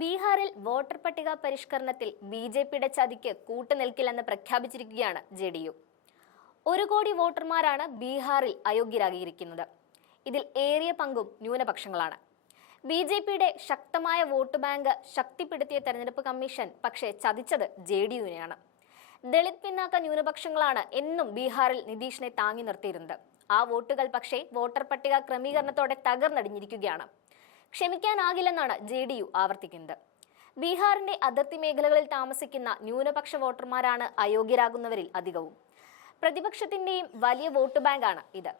ബീഹാറിൽ വോട്ടർ പട്ടിക പരിഷ്കരണത്തിൽ B J പിയുടെ ചതിക്ക് കൂട്ടുനിൽക്കില്ലെന്ന് പ്രഖ്യാപിച്ചിരിക്കുകയാണ് ജെ ഡി യു. ഒരു കോടി വോട്ടർമാരാണ് ബീഹാറിൽ അയോഗ്യരാകിയിരിക്കുന്നത്. ഇതിൽ ഏറിയ പങ്കും ന്യൂനപക്ഷങ്ങളാണ്. ബി ജെ പിയുടെ ശക്തമായ വോട്ട് ബാങ്ക് ശക്തിപ്പെടുത്തിയ തെരഞ്ഞെടുപ്പ് കമ്മീഷൻ പക്ഷേ ചതിച്ചത് ജെ ഡി യുവിനെയാണ്. ദളിത് പിന്നാക്ക ന്യൂനപക്ഷങ്ങളാണ് എന്നും ബീഹാറിൽ നിതീഷിനെ താങ്ങി നിർത്തിയിരുന്നത്. ആ വോട്ടുകൾ പക്ഷേ വോട്ടർ പട്ടിക ക്രമീകരണത്തോടെ തകർന്നടിഞ്ഞിരിക്കുകയാണ്. ക്ഷമിക്കാനാകില്ലെന്നാണ് ജെ ഡി യു ആവർത്തിക്കുന്നത്. ബീഹാറിന്റെ അതിർത്തി മേഖലകളിൽ താമസിക്കുന്ന ന്യൂനപക്ഷ വോട്ടർമാരാണ് അയോഗ്യരാകുന്നവരിൽ അധികവും. പ്രതിപക്ഷത്തിന്റെയും വലിയ വോട്ട് ബാങ്കാണ് ഇത്.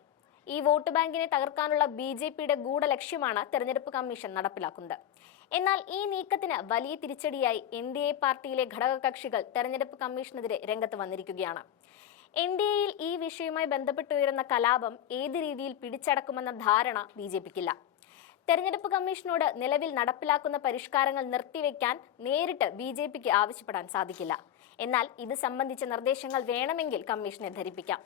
ഈ വോട്ട് ബാങ്കിനെ തകർക്കാനുള്ള ബി ജെ പിയുടെ ഗൂഢലക്ഷ്യമാണ് തെരഞ്ഞെടുപ്പ് കമ്മീഷൻ നടപ്പിലാക്കുന്നത്. എന്നാൽ ഈ നീക്കത്തിന് വലിയ തിരിച്ചടിയായി എൻ ഡി എ പാർട്ടിയിലെ ഘടകകക്ഷികൾ തെരഞ്ഞെടുപ്പ് കമ്മീഷനെതിരെ രംഗത്ത് വന്നിരിക്കുകയാണ്. എൻ ഡി എയിൽ ഈ വിഷയവുമായി ബന്ധപ്പെട്ടുയരുന്ന കലാപം ഏത് രീതിയിൽ പിടിച്ചടക്കുമെന്ന ധാരണ ബി ജെ പിക്കില്ല. തെരഞ്ഞെടുപ്പ് കമ്മീഷനോട് നിലവിൽ നടപ്പിലാക്കുന്ന പരിഷ്കാരങ്ങൾ നിർത്തിവെക്കാൻ നേരിട്ട് ബി ജെ പിക്ക് ആവശ്യപ്പെടാൻ സാധിക്കില്ല. എന്നാൽ ഇത് സംബന്ധിച്ച നിർദ്ദേശങ്ങൾ വേണമെങ്കിൽ കമ്മീഷനെ ധരിപ്പിക്കാം.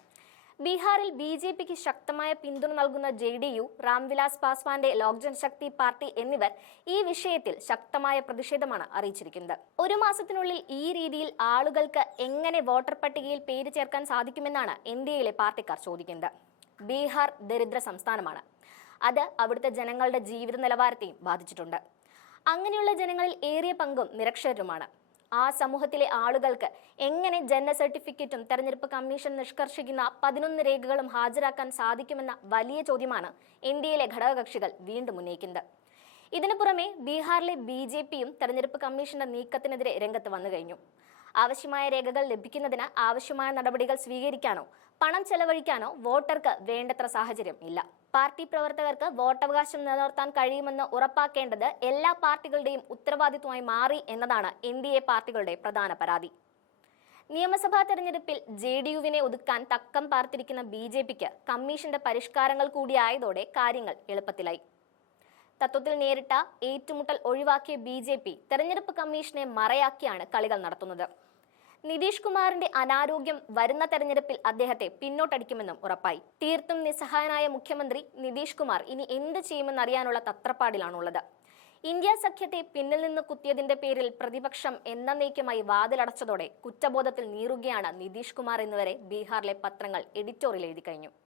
ബീഹാറിൽ ബി ജെ പിക്ക് ശക്തമായ പിന്തുണ നൽകുന്ന ജെ ഡി യു രാംവിലാസ് പാസ്വാന്റെ ലോക് ജനശക്തി പാർട്ടി എന്നിവർ ഈ വിഷയത്തിൽ ശക്തമായ പ്രതിഷേധമാണ് അറിയിച്ചിരിക്കുന്നത്. ഒരു മാസത്തിനുള്ളിൽ ഈ രീതിയിൽ ആളുകൾക്ക് എങ്ങനെ വോട്ടർ പട്ടികയിൽ പേര് ചേർക്കാൻ സാധിക്കുമെന്നാണ് എൻ ഡി എയിലെ പാർട്ടിക്കാർ ചോദിക്കുന്നത്. ബീഹാർ ദരിദ്ര സംസ്ഥാനമാണ്. അത് അവിടുത്തെ ജനങ്ങളുടെ ജീവിത നിലവാരത്തെയും ബാധിച്ചിട്ടുണ്ട്. അങ്ങനെയുള്ള ജനങ്ങളിൽ ഏറിയ പങ്കും നിരക്ഷരരുമാണ്. ആ സമൂഹത്തിലെ ആളുകൾക്ക് എങ്ങനെ ജനന സർട്ടിഫിക്കറ്റും തെരഞ്ഞെടുപ്പ് കമ്മീഷൻ നിഷ്കർഷിക്കുന്ന പതിനൊന്ന് രേഖകളും ഹാജരാക്കാൻ സാധിക്കുമെന്ന വലിയ ചോദ്യമാണ് ഇന്ത്യയിലെ ഘടകകക്ഷികൾ വീണ്ടും ഉന്നയിക്കുന്നത്. ഇതിനു പുറമെ ബീഹാറിലെ ബി ജെ പിയും തെരഞ്ഞെടുപ്പ് കമ്മീഷന്റെ നീക്കത്തിനെതിരെ രംഗത്ത് വന്നു കഴിഞ്ഞു. ആവശ്യമായ രേഖകൾ ലഭിക്കുന്നതിന് ആവശ്യമായ നടപടികൾ സ്വീകരിക്കാനോ പണം ചെലവഴിക്കാനോ വോട്ടർക്ക് വേണ്ടത്ര സാഹചര്യം ഇല്ല. പാർട്ടി പ്രവർത്തകർക്ക് വോട്ടവകാശം നിലനിർത്താൻ കഴിയുമെന്ന് ഉറപ്പാക്കേണ്ടത് എല്ലാ പാർട്ടികളുടെയും ഉത്തരവാദിത്വമായി മാറി എന്നതാണ് എൻ പാർട്ടികളുടെ പ്രധാന പരാതി. നിയമസഭാ തെരഞ്ഞെടുപ്പിൽ ജെ ഡി യുവിനെ ഒതുക്കാൻ തക്കം പാർത്തിരിക്കുന്ന ബി ജെ പിക്ക് കമ്മീഷന്റെ പരിഷ്കാരങ്ങൾ കൂടിയായതോടെ കാര്യങ്ങൾ എളുപ്പത്തിലായി. തത്വത്തിൽ നേരിട്ട ഏറ്റുമുട്ടൽ ഒഴിവാക്കിയ ബി ജെ പി തെരഞ്ഞെടുപ്പ് കമ്മീഷനെ മറയാക്കിയാണ് കളികൾ നടത്തുന്നത്. നിതീഷ് കുമാറിന്റെ അനാരോഗ്യം വരുന്ന തെരഞ്ഞെടുപ്പിൽ അദ്ദേഹത്തെ പിന്നോട്ടടിക്കുമെന്നും ഉറപ്പായി. തീർത്തും നിസ്സഹായനായ മുഖ്യമന്ത്രി നിതീഷ് കുമാർ ഇനി എന്ത് ചെയ്യുമെന്നറിയാനുള്ള തത്രപ്പാടിലാണുള്ളത്. ഇന്ത്യ സഖ്യത്തെ പിന്നിൽ നിന്ന് കുത്തിയതിന്റെ പേരിൽ പ്രതിപക്ഷം എന്ന എന്നേക്കുമായി വാതിലടച്ചതോടെ കുറ്റബോധത്തിൽ നീറുകയാണ് നിതീഷ് കുമാർ എന്നുവരെ ബീഹാറിലെ പത്രങ്ങൾ എഡിറ്റോറിയൽ എഴുതി കഴിഞ്ഞു